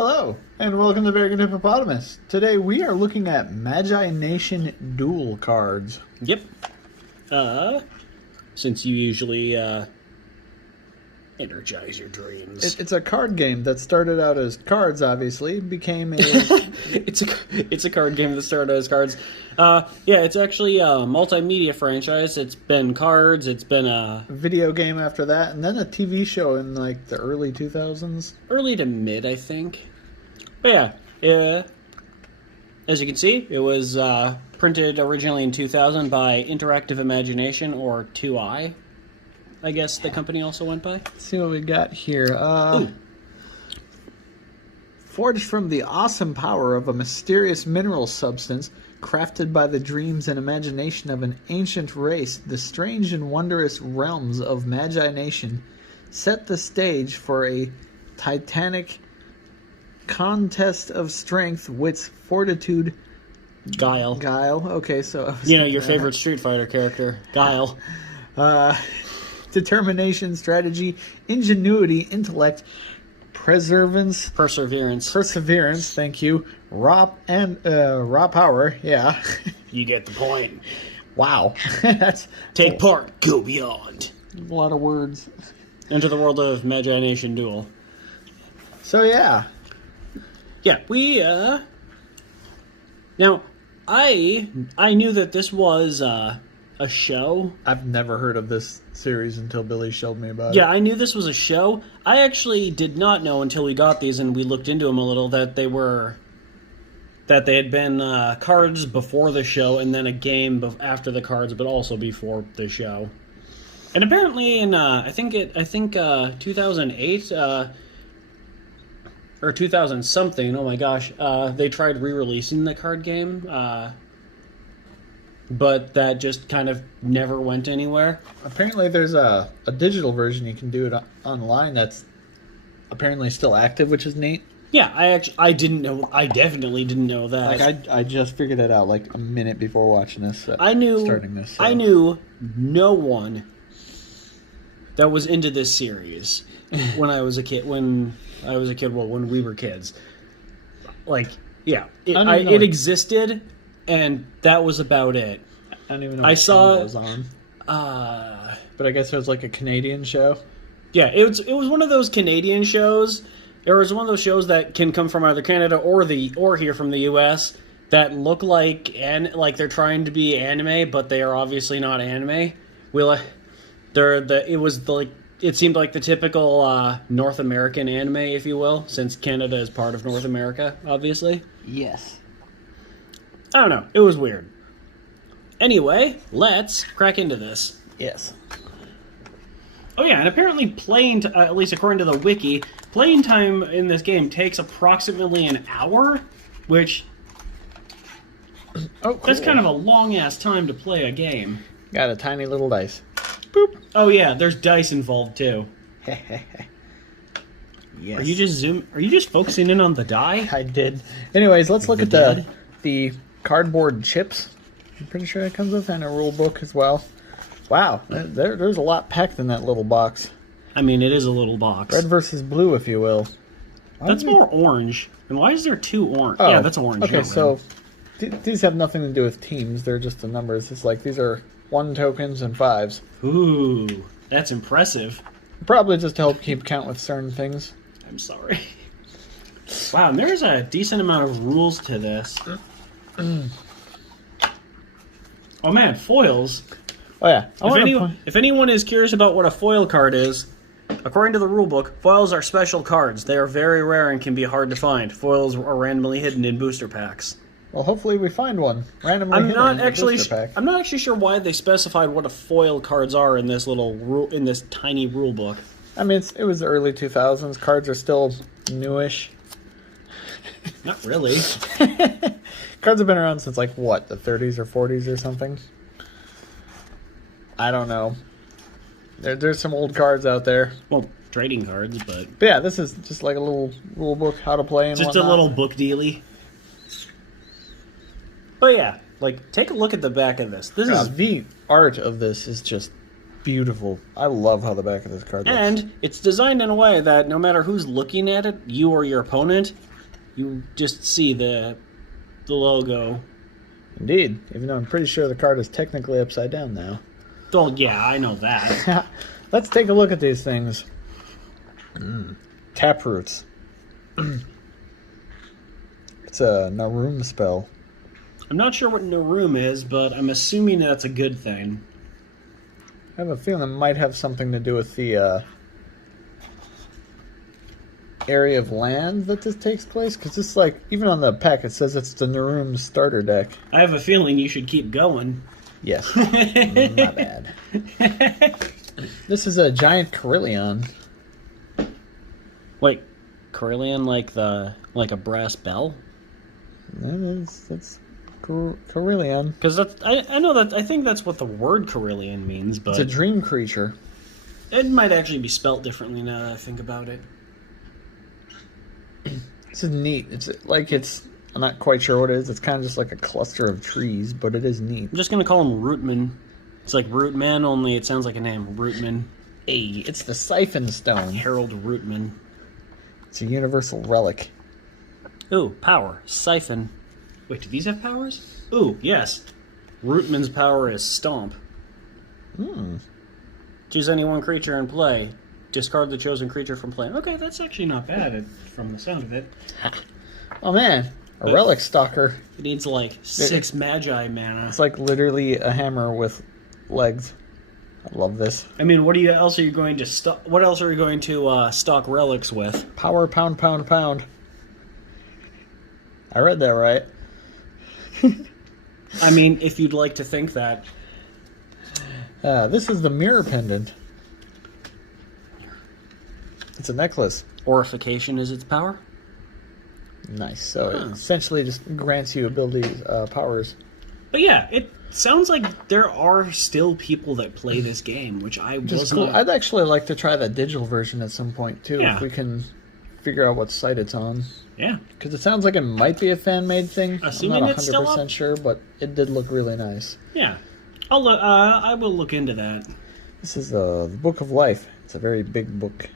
Hello, and welcome to Vagrant Hippopotamus. Today we are looking at Magi Nation Duel cards. Yep. Since you usually, energize your dreams. It's a card game that started out as cards, obviously, became a... It's a card game that started as cards. Yeah, it's actually a multimedia franchise. It's been cards, it's been a... video game after that, and then a TV show in, like, the early 2000s. Early to mid, I think. But yeah, as you can see, it was printed originally in 2000 by Interactive Imagination, or 2i. I guess the company also went by. Let's see what we got here. Forged from the awesome power of a mysterious mineral substance, crafted by the dreams and imagination of an ancient race, the strange and wondrous realms of Magi Nation set the stage for a titanic contest of strength, wits, fortitude, Guile. Okay, so your favorite Street Fighter character, Guile. Determination, strategy, ingenuity, intellect, perseverance. Thank you. Raw power. Yeah. You get the point. Wow. That's Take part, go beyond. a lot of words. Enter the world of Magi Nation Duel. So yeah. Yeah, we now I knew that this was a show. I've never heard of this series until Billy showed me about it. Yeah, I knew this was a show. I actually did not know until we got these and we looked into them a little that they had been cards before the show and then a game after the cards, but also before the show. And apparently in I think 2008 or 2000 something. Oh my gosh, they tried re-releasing the card game. But that just kind of never went anywhere. Apparently there's a digital version you can do it online that's apparently still active, which is neat. Yeah, I didn't know. I definitely didn't know that. Like I just figured it out like a minute before watching this. Starting this. So. I knew no one that was into this series when I was a kid. When we were kids. Like, yeah, it existed. And that was about it. I don't even know what channel it was on. But I guess it was like a Canadian show. Yeah, it was one of those Canadian shows. It was one of those shows that can come from either Canada or here from the US that look like they're trying to be anime, but they are obviously not anime. It seemed like the typical North American anime, if you will, since Canada is part of North America, obviously. Yes. I don't know. It was weird. Anyway, let's crack into this. Yes. Oh yeah, and apparently at least according to the wiki, playing time in this game takes approximately an hour, which... Oh, cool. That's kind of a long-ass time to play a game. Got a tiny little dice. Boop. Oh yeah, there's dice involved too. Yes. Are you just focusing in on the die? I did. Anyways, let's look at the cardboard chips. I'm pretty sure it comes with and a rule book as well. Wow, there's a lot packed in that little box. I mean, it is a little box. Red versus blue, if you will. That's more orange. And why is there two orange? Oh, yeah, that's orange. Okay, so these have nothing to do with teams. They're just the numbers. It's like these are 1 tokens and 5s. Ooh, that's impressive. Probably just to help keep count with certain things. I'm sorry. Wow, and there's a decent amount of rules to this. Oh man, foils. Oh yeah. If anyone is curious about what a foil card is, according to the rulebook, foils are special cards. They are very rare and can be hard to find. Foils are randomly hidden in booster packs. Well, hopefully we find one randomly hidden in the booster pack. I'm not actually sure why they specified what a foil cards are in this this tiny rulebook. I mean, it was the early 2000s. Cards are still newish. Not really. Cards have been around since, like, what, the 30s or 40s or something? I don't know. There's some old cards out there. Well, trading cards, but yeah, this is just like a little rule book, how to play and just whatnot. a little book dealy. But yeah, like, take a look at the back of this. The art of this is just beautiful. I love how the back of this card looks. And it's designed in a way that no matter who's looking at it, you or your opponent, You just see the logo. Indeed, even though I'm pretty sure the card is technically upside down now. Well, yeah, I know that. Let's take a look at these things. Taproots. It's a Naroom spell. I'm not sure what Naroom is, but I'm assuming that's a good thing. I have a feeling it might have something to do with the area of land that this takes place, because it's like, even on the pack it says it's the Naroom starter deck. I have a feeling you should keep going. Yes. My bad. This is a giant Carillion. Wait, Carillion like a brass bell? That's Carillion. Because I know that, I think that's what the word Carillion means, but... It's a dream creature. It might actually be spelt differently now that I think about it. This is neat. I'm not quite sure what it is. It's kind of just like a cluster of trees, but it is neat. I'm just going to call him Rootman. It's like Rootman, only it sounds like a name. Rootman. Hey, it's the Siphon Stone. Harold Rootman. It's a universal relic. Ooh, power. Siphon. Wait, do these have powers? Ooh, yes. Rootman's power is Stomp. Choose any one creature in play. Discard the chosen creature from play. Okay, that's actually not bad from the sound of it. Oh man, a relic stalker. It needs like 6 Magi mana. It's like literally a hammer with legs. I love this. I mean, what else are you going to stock? What else are you going to stock relics with? Power, pound, pound, pound. I read that right. I mean, if you'd like to think that. This is the mirror pendant. It's a necklace. Orification is its power? Nice. So it essentially just grants you abilities, powers. But yeah, it sounds like there are still people that play this game, which I was cool. not... I'd actually like to try that digital version at some point too, Yeah. if we can figure out what site it's on. Yeah. Because it sounds like it might be a fan-made thing. Assuming I'm not it's still 100% up? sure, but it did look really nice. Yeah. I will look into that. This is the Book of Life. It's a very big book.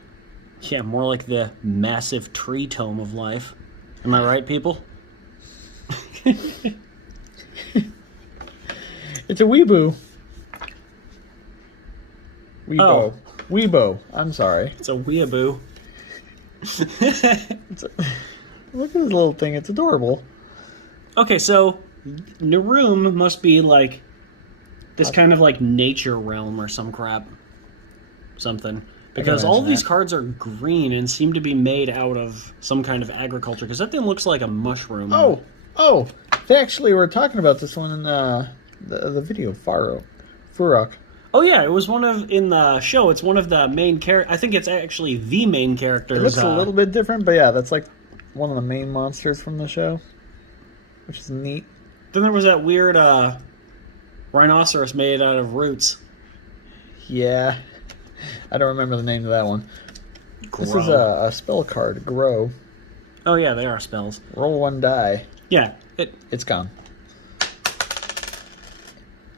Yeah, more like the massive tree tome of life. Am I right, people? It's a weeboo. Weebo. Oh. Weebo. I'm sorry. It's a weeaboo. Look at this little thing. It's adorable. Okay, so Naroom must be like this kind of like nature realm or some crap. Something. Because all these cards are green and seem to be made out of some kind of agriculture. Because that thing looks like a mushroom. Oh! They actually were talking about this one in the video, Furok. Oh yeah, it was in the show, it's one of the main characters. I think it's actually the main characters. It looks a little bit different, but yeah, that's like one of the main monsters from the show. Which is neat. Then there was that weird rhinoceros made out of roots. Yeah. I don't remember the name of that one. Grow. This is a spell card, Grow. Oh yeah, they are spells. Roll 1 die. Yeah, It's gone.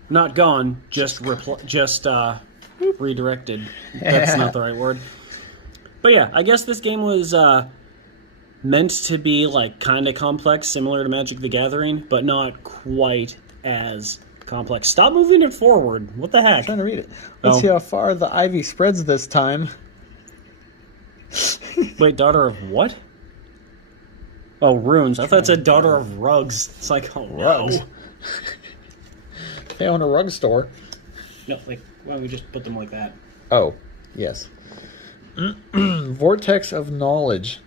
Not gone, just redirected. That's not the right word. But yeah, I guess this game was meant to be like kind of complex, similar to Magic the Gathering, but not quite as complex. Stop moving it forward. What the heck? I'm trying to read it. Let's see how far the ivy spreads this time. Wait, daughter of what? Oh, runes. I thought it said daughter of rugs. It's like, oh, rugs. No. They own a rug store. No, like, why don't we just put them like that? Oh, yes. Vortex of Knowledge.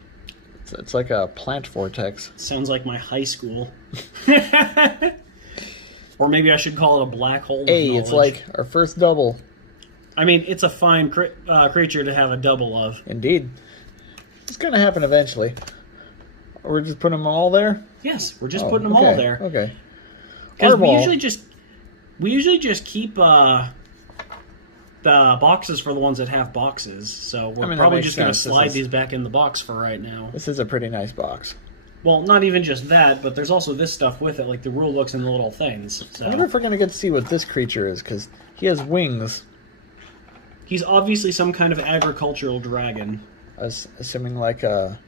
It's like a plant vortex. Sounds like my high school. Or maybe I should call it a black hole of knowledge. It's like our first double. I mean, it's a fine creature to have a double of. Indeed. It's going to happen eventually. We're just putting them all there? Yes, we're just putting them all there. Okay. Because we usually just keep the boxes for the ones that have boxes. So we're probably just going to slide these back in the box for right now. This is a pretty nice box. Well, not even just that, but there's also this stuff with it, like the rule books and the little things. So. I wonder if we're going to get to see what this creature is, because he has wings. He's obviously some kind of agricultural dragon. I was assuming like a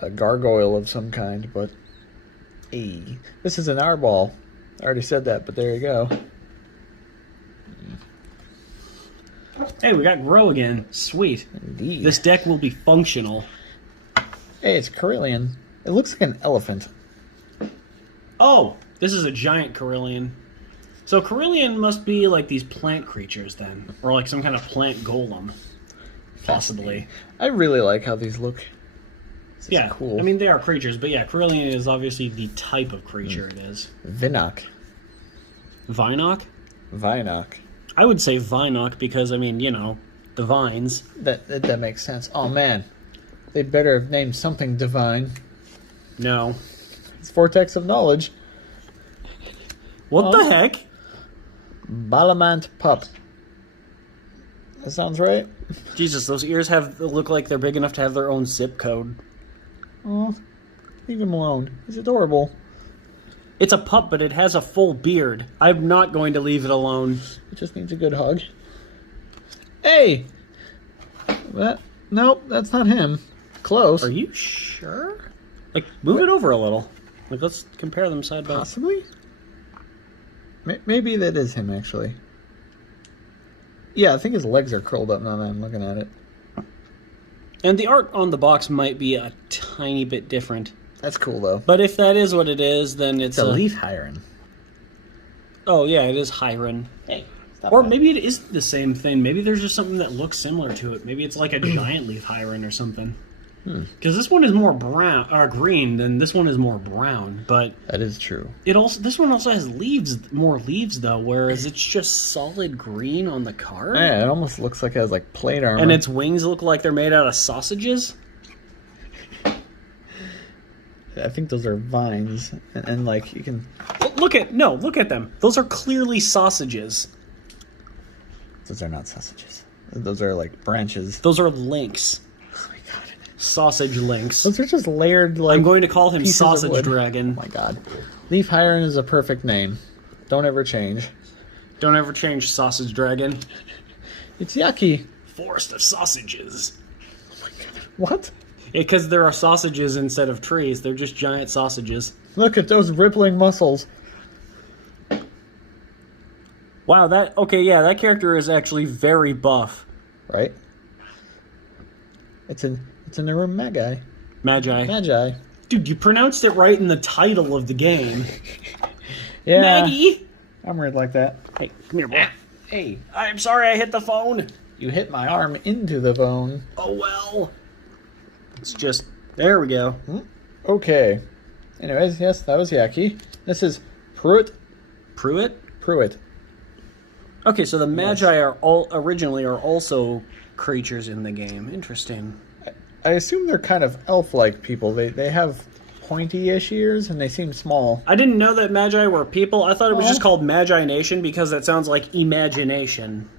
a gargoyle of some kind, but hey, this is an Arball. I already said that, but there you go. Hey, we got Grow again. Sweet. Indeed. This deck will be functional. Hey, it's Carillion. It looks like an elephant. Oh, this is a giant Carillion. So Carillion must be like these plant creatures then, or like some kind of plant golem, possibly. I really like how these look. This is Yeah, cool. I mean they are creatures, but yeah, Carillion is obviously the type of creature it is. Vinok. Vinoc? Vinok. I would say Vinoc because I mean you know the vines. That makes sense. Oh man, they better have named something divine. No. It's Vortex of Knowledge. What the heck? Balamant Pup. That sounds right. Jesus, those ears look like they're big enough to have their own zip code. Oh, leave him alone. He's adorable. It's a pup, but it has a full beard. I'm not going to leave it alone. It just needs a good hug. Hey! Nope, that's not him. Close. Are you sure? Like, move it over a little. Like, let's compare them side by side. Possibly? Maybe that is him, actually. Yeah, I think his legs are curled up now that I'm looking at it. And the art on the box might be a tiny bit different. That's cool, though. But if that is what it is, then it's a leaf Hiron. Oh, yeah, it is Hiron. Hey. Or maybe it is the same thing. Maybe there's just something that looks similar to it. Maybe it's like a giant leaf Hiron or something. Because this one is more brown or green than this one is more brown. But that is true. This one also has more leaves though, whereas it's just solid green on the card. Yeah, it almost looks like it has like plate armor. And its wings look like they're made out of sausages. I think those are vines, and like you can look at them. Those are clearly sausages. Those are not sausages. Those are like branches. Those are links. Oh my god. Sausage links. Those are just layered like I'm going to call him Sausage Dragon. Oh my god. Leaf Hiron is a perfect name. Don't ever change. Don't ever change Sausage Dragon. It's yucky. Forest of sausages. Oh my god. What? Because there are sausages instead of trees. They're just giant sausages. Look at those rippling muscles. Wow, that character is actually very buff. Right? It's a Naroom Magi. Magi. Dude, you pronounced it right in the title of the game. Yeah. Maggie! I'm weird like that. Hey, come here, boy. Hey. I'm sorry I hit the phone. You hit my arm into the phone. Oh, well. It's just... There we go. Okay. Anyways, yes, that was Yaki. This is Pruitt. Pruitt? Pruitt. Okay, so the Magi are also creatures in the game. Interesting. I assume they're kind of elf-like people. They have pointy-ish ears, and they seem small. I didn't know that Magi were people. I thought it was just called Magi Nation because that sounds like imagination.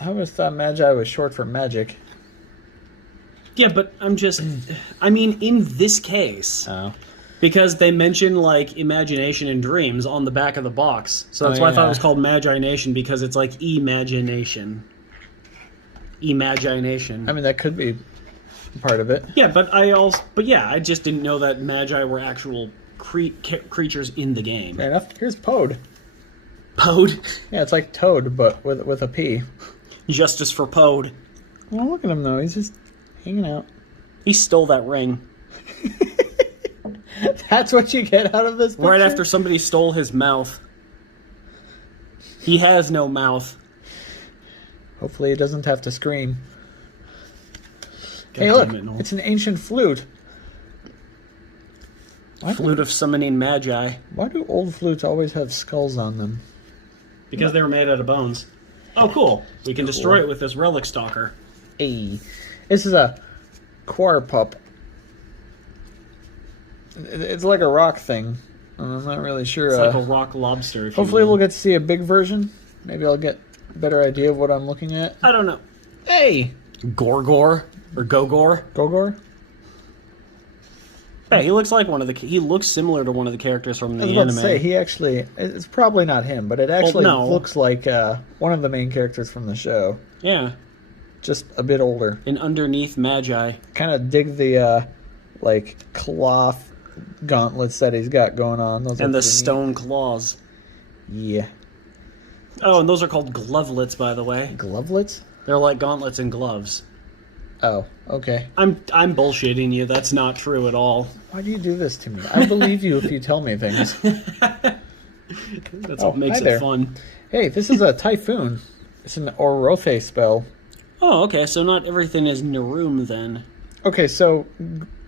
I always thought Magi was short for magic. Yeah, but I mean, in this case, because they mention, like, imagination and dreams on the back of the box. So that's why I thought it was called Magi Nation, because it's like imagination. Imagination. I mean, that could be part of it. Yeah, I just didn't know that Magi were actual creatures in the game. Fair enough. Here's Pode. Pode? Yeah, it's like Toad, but with a P. Justice for Pode. Well, look at him, though. He's just hanging out. He stole that ring. That's what you get out of this picture? Right after somebody stole his mouth. He has no mouth. Hopefully he doesn't have to scream. Hey, look. It's an ancient flute. Flute of summoning Magi. Why do old flutes always have skulls on them? Because they were made out of bones. Oh, cool. We can destroy it with this relic stalker. Hey. This is a Quarpup. It's like a rock thing. I'm not really sure. It's like a rock lobster. Hopefully we'll get to see a big version. Maybe I'll get a better idea of what I'm looking at. I don't know. Hey! Gorgor? Or Gogor? Gogor? Yeah, he looks like he looks similar to one of the characters from the anime. I was about to say, it's probably not him, but it actually looks like one of the main characters from the show. Yeah. just a bit older. And underneath Magi. Kind of dig the cloth gauntlets that he's got going on. Those And the stone claws. Yeah. Oh, and those are called glovelets, by the way. Glovelets? They're like gauntlets and gloves. Oh, okay. I'm bullshitting you. That's not true at all. Why do you do this to me? I believe you if you tell me things. That's what makes it fun. Hey, this is a Typhoon. It's an Orothe spell. Oh, okay. So not everything is Naroom then. Okay, so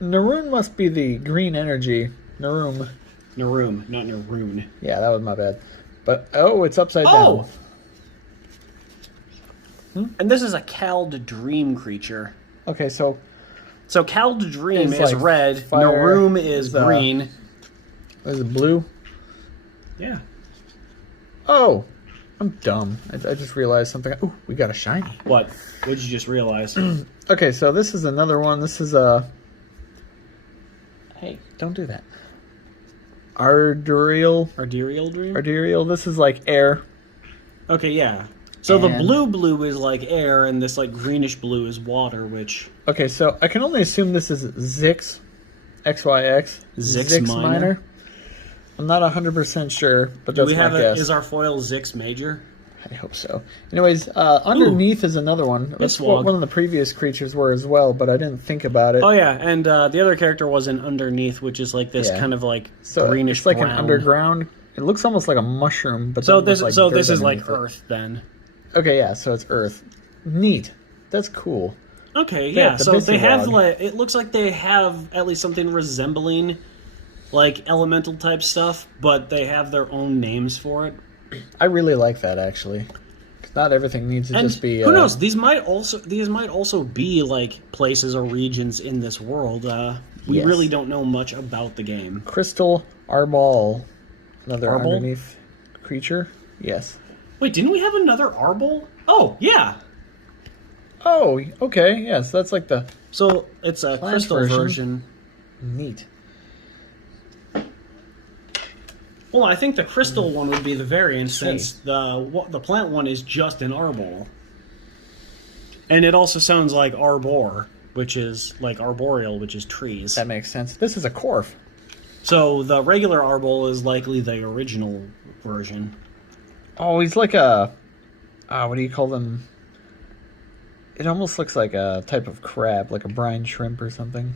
Naroom must be the green energy. Naroom. Naroom, not Naroon. Yeah, that was my bad. But, it's upside down. And this is a Cald Dream creature. Okay, so Cald Dream is like red, fire, Naroom is green. Is it blue? Yeah. Oh, I'm dumb. I just realized something. Ooh, we got a shiny. What? What did you just realize? Okay, so this is another one. This is a... Hey, don't do that. Arduriel. Arduriel Dream? Arduriel, this is like air. Okay, yeah. So the blue is like air, and this like greenish blue is water, which... Okay, so I can only assume this is Zix. XYX. Zix Minor. I'm not 100% sure, but that's my guess. Is our foil Zix Major? I hope so. Anyways, underneath is another one. That's what one of the previous creatures were as well, but I didn't think about it. Oh yeah, and the other character was an underneath, which is like this kind of like greenish it's like brown. An underground. It looks almost like a mushroom, but this is like Earth then. Okay, yeah, so it's Earth. Neat. That's cool. Okay, yeah. So they have it looks like they have at least something resembling like elemental type stuff, but they have their own names for it. I really like that actually. 'Cause not everything needs to just be. Who knows? These might also be like places or regions in this world. We really don't know much about the game. Crystal Arbol, another Arbol? underneath creature. Yes. Wait, didn't we have another Arbol? Oh yeah. Oh, okay. Yes, that's like the. So it's a crystal version. Neat. Well, I think the crystal one would be the variant, since the plant one is just an arbol. And it also sounds like arbor, which is like arboreal, which is trees. That makes sense. This is a Corf. So the regular arbol is likely the original version. Oh, he's like a... what do you call them? It almost looks like a type of crab, like a brine shrimp or something.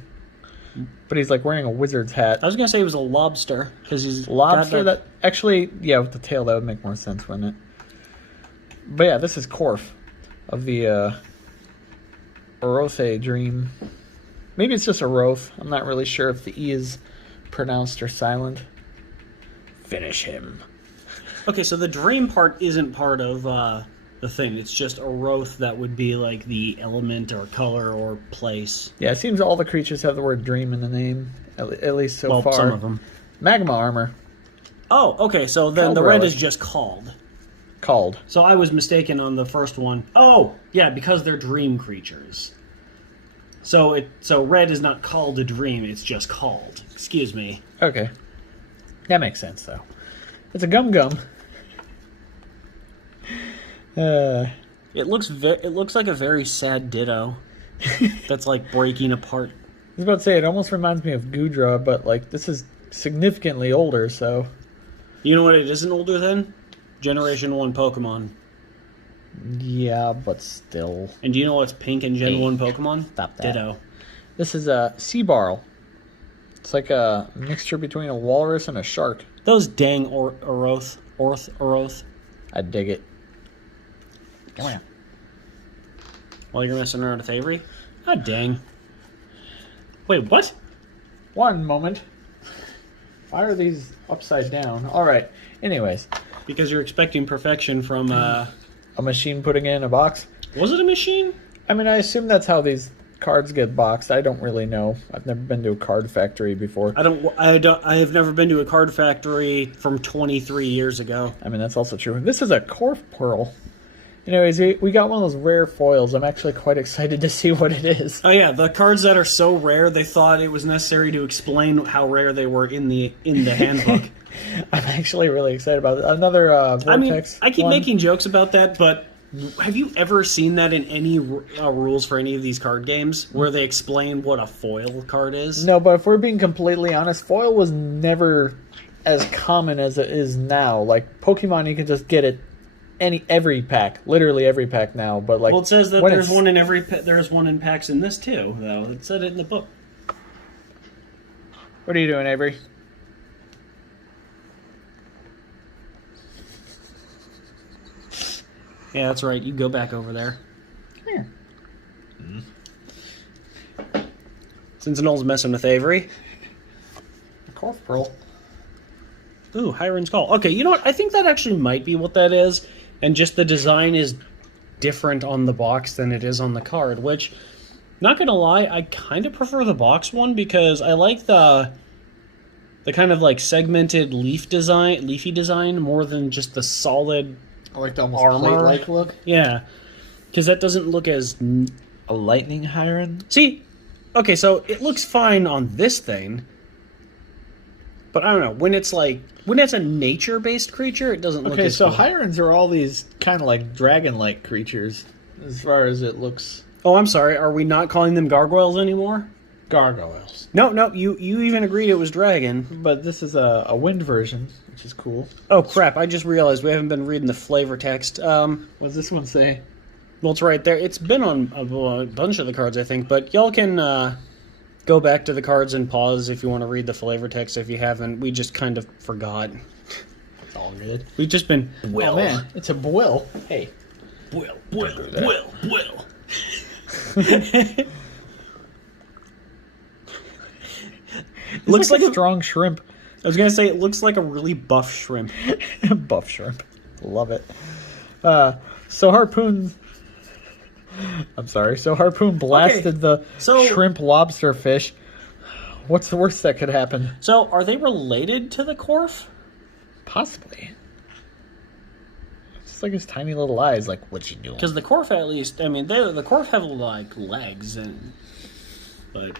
But he's like wearing a wizard's hat. I was gonna say he was a lobster because he's lobster. That actually, yeah, with the tail that would make more sense, wouldn't it? But yeah, this is Corf of the Orothe Dream. Maybe it's just Oroth. I'm not really sure if the E is pronounced or silent. Finish him. Okay, so the dream part isn't part of the thing. It's just Oroth that would be like the element or color or place. Yeah, it seems all the creatures have the word dream in the name, at least so far. Some of them. Magma armor. Oh, okay, so then the red is just called. Called. So I was mistaken on the first one. Oh, yeah, because they're dream creatures. So red is not called a dream, it's just called. Excuse me. Okay. That makes sense, though. It's a gum-gum. It looks like a very sad Ditto that's like breaking apart. I was about to say, it almost reminds me of Gudra, but like this is significantly older, so... You know what it isn't older than? Generation 1 Pokemon. Yeah, but still... And do you know what's pink in Gen 1 Pokemon? Stop that. Ditto. This is a Seabarl. It's like a mixture between a walrus and a shark. Those dang Oroth. I dig it. Come on. While you're messing around with Avery? Ah, dang. Wait, what? One moment. Why are these upside down? Alright, anyways. Because you're expecting perfection from, a machine putting it in a box? Was it a machine? I mean, I assume that's how these cards get boxed. I don't really know. I've never been to a card factory before. I have never been to a card factory from 23 years ago. I mean, that's also true. This is a Corf Pearl. Anyways, we got one of those rare foils. I'm actually quite excited to see what it is. Oh yeah, the cards that are so rare, they thought it was necessary to explain how rare they were in the handbook. I'm actually really excited about it. Another Vortex. I mean, I keep making jokes about that, but Have you ever seen that in any rules for any of these card games where they explain what a foil card is? No, but if we're being completely honest, foil was never as common as it is now. Like Pokemon, you can just get it every pack, literally every pack now. But like, well, it says that there's one in there's one in packs in this too, though. It said it in the book. What are you doing, Avery? Yeah, that's right. You go back over there. Come here. Since Noel's messing with Avery. Corf Pearl. Ooh, Hiron's Call. Okay, you know what? I think that actually might be what that is. And just the design is different on the box than it is on the card. Which, not going to lie, I kind of prefer the box one because I like the kind of like segmented leafy design more than just the solid... I like the almost armor. plate-like look. Yeah, because that doesn't look as... A lightning Hiron? See, okay, so it looks fine on this thing, but I don't know, when it's a nature-based creature, it doesn't look as so cool. Hirons are all these kind of like dragon-like creatures, as far as it looks. Oh, I'm sorry, are we not calling them gargoyles anymore? Gargoyles. No, you even agreed it was dragon. But this is a wind version, which is cool. Oh, crap, I just realized we haven't been reading the flavor text. What does this one say? Well, it's right there. It's been on a bunch of the cards, I think, but y'all can go back to the cards and pause if you want to read the flavor text. If you haven't, we just kind of forgot. It's all good. We've just been... Oh, man, it's a Duel. Hey. Duel. Looks like a strong shrimp. I was going to say, it looks like a really buff shrimp. Buff shrimp. Love it. So Harpoon blasted the shrimp lobster fish. What's the worst that could happen? So, are they related to the Corf? Possibly. It's just like his tiny little eyes, like, what you doing? Because the Corf, at least, I mean, the Corf have, like, legs, but...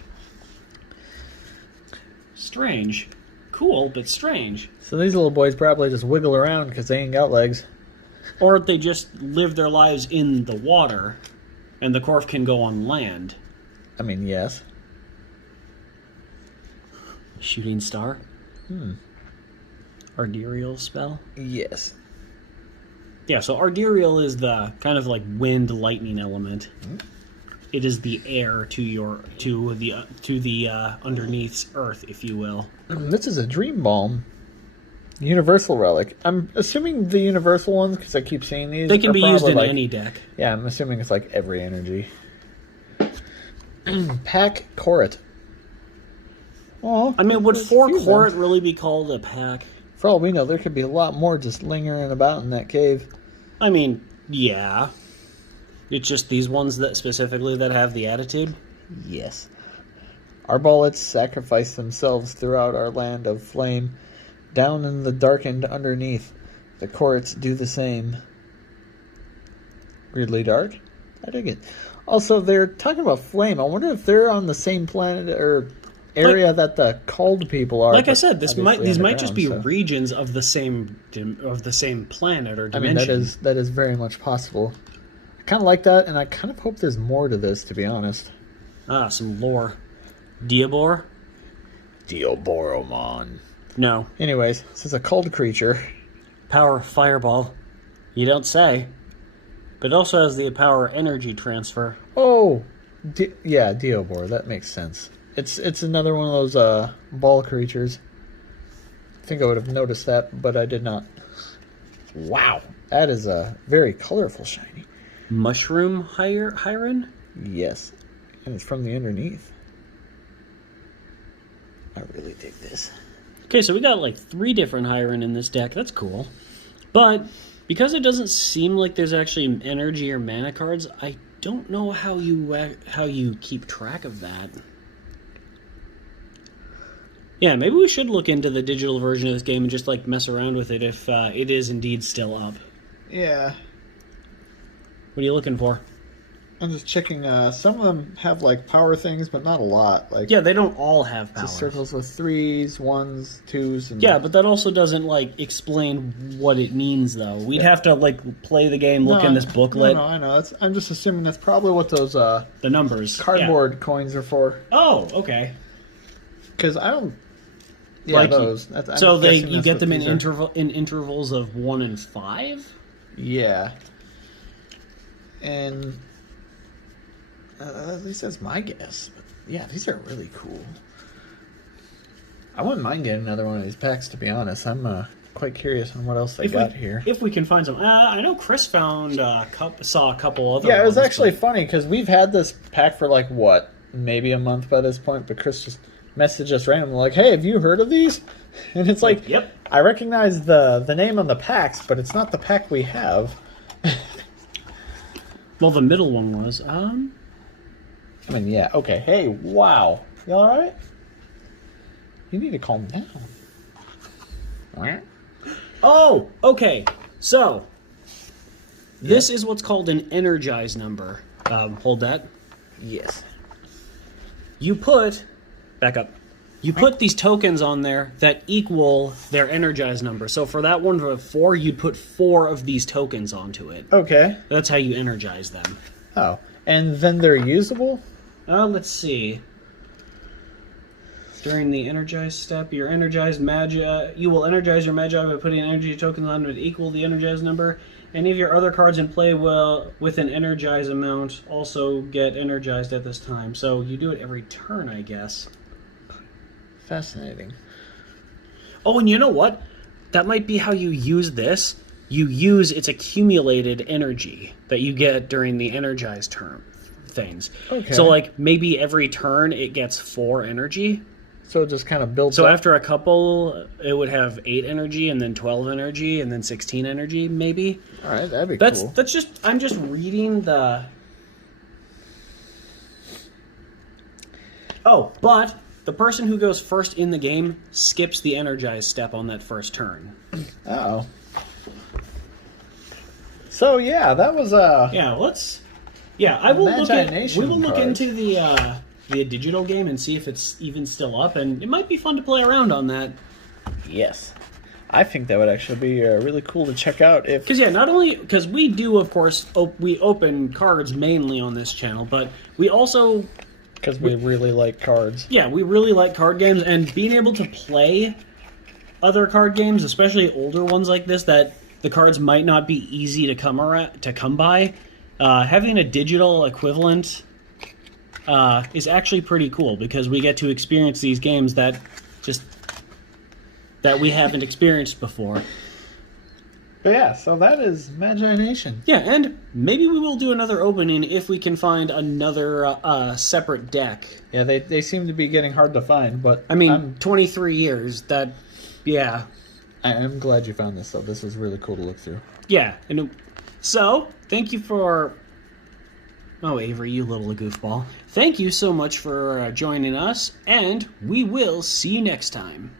Strange. Cool, but strange. So these little boys probably just wiggle around because they ain't got legs. Or they just live their lives in the water, and the Corf can go on land. I mean, yes. Shooting star? Arderial spell? Yes. Yeah, so Arderial is the kind of like wind lightning element. It is the air to the underneath earth, if you will. This is a Dream Balm. Universal relic. I'm assuming the universal ones, because I keep seeing these. They can be used in like, any deck. Yeah, I'm assuming it's like every energy. Pack Corret. I mean, would 4 Corret really be called a pack? For all we know, there could be a lot more just lingering about in that cave. I mean, yeah. It's just these ones that specifically that have the attitude? Yes. Our bullets sacrifice themselves throughout our land of flame. Down in the darkened underneath, the Correts do the same. Weirdly dark? I dig it. Also, they're talking about flame. I wonder if they're on the same planet or area that the called people are. Like I said, these might just be regions of the same planet or dimension. I mean, that is very much possible. I kind of like that, and I kind of hope there's more to this, to be honest. Ah, some lore. Diabor? Diaboromon. No. Anyways, this is a cold creature. Power Fireball. You don't say. But it also has the power energy transfer. Oh! Yeah, Diabor. That makes sense. It's another one of those ball creatures. I think I would have noticed that, but I did not. Wow. That is a very colorful shiny. Mushroom Hiron? Yes. And it's from the underneath. I really dig this. Okay, so we got like 3 different Hiron in this deck. That's cool. But because it doesn't seem like there's actually energy or mana cards, I don't know how you keep track of that. Yeah, maybe we should look into the digital version of this game and just like mess around with it if it is indeed still up. Yeah. What are you looking for? I'm just checking. Some of them have like power things, but not a lot. Like Yeah, they don't all have powers. just circles with 3s, 1s, 2s, and Yeah, but that also doesn't like explain what it means, though. We'd have to like play the game, look in this booklet. No, I know. I'm just assuming that's probably what those The numbers. cardboard coins are for. Oh, okay. Because I don't. Yeah, Like, those. So you get them in intervals of 1 and 5. Yeah. And at least that's my guess. But yeah, these are really cool. I wouldn't mind getting another one of these packs, to be honest. I'm quite curious on what else they got here. If we can find some. I know Chris found saw a couple other Yeah, it was ones, actually funny because we've had this pack for like, what, maybe a month by this point, but Chris just messaged us randomly like, hey, have you heard of these? And it's like, yep. I recognize the name on the packs, but it's not the pack we have. Well, the middle one was. I mean, yeah, okay. Hey, wow. You alright? You need to calm down. Oh, okay. So, this is what's called an energize number. Hold that. Yes. You put... Back up. You put these tokens on there that equal their energize number. So for that one of 4, you'd put 4 of these tokens onto it. Okay. That's how you energize them. Oh, and then they're usable? Let's see. During the energize step, your energized Magi, you will energize your Magi by putting energy tokens on it equal the energize number. Any of your other cards in play will, with an energize amount also get energized at this time. So you do it every turn, I guess. Fascinating. Oh, and you know what? That might be how you use this. You use its accumulated energy that you get during the energized term things. Okay. So, like, maybe every turn it gets 4 energy. So it just kind of builds So up. after a couple, it would have 8 energy, and then 12 energy, and then 16 energy, maybe. All right, that'd be That's cool. that's just I'm just reading the. Oh, but the person who goes first in the game skips the energize step on that first turn. Oh. So yeah, that was Yeah, let's. Yeah, I will look Magi at. Nation We will look cards. into the digital game and see if it's even still up, and it might be fun to play around on that. Yes. I think that would actually be really cool to check out if... Because, yeah, not only... Because we do, of course, we open cards mainly on this channel, but we also... Because we really like cards. Yeah, we really like card games, and being able to play other card games, especially older ones like this, that the cards might not be easy to come by, having a digital equivalent is actually pretty cool, because we get to experience these games that we haven't experienced before. But yeah, so that is Magi Nation. Yeah, and maybe we will do another opening if we can find another separate deck. Yeah, they seem to be getting hard to find, but... I mean, 23 years, that... Yeah. I'm glad you found this, though. This was really cool to look through. Yeah, and so, thank you for... Oh, Avery, you little goofball. Thank you so much for joining us, and we will see you next time.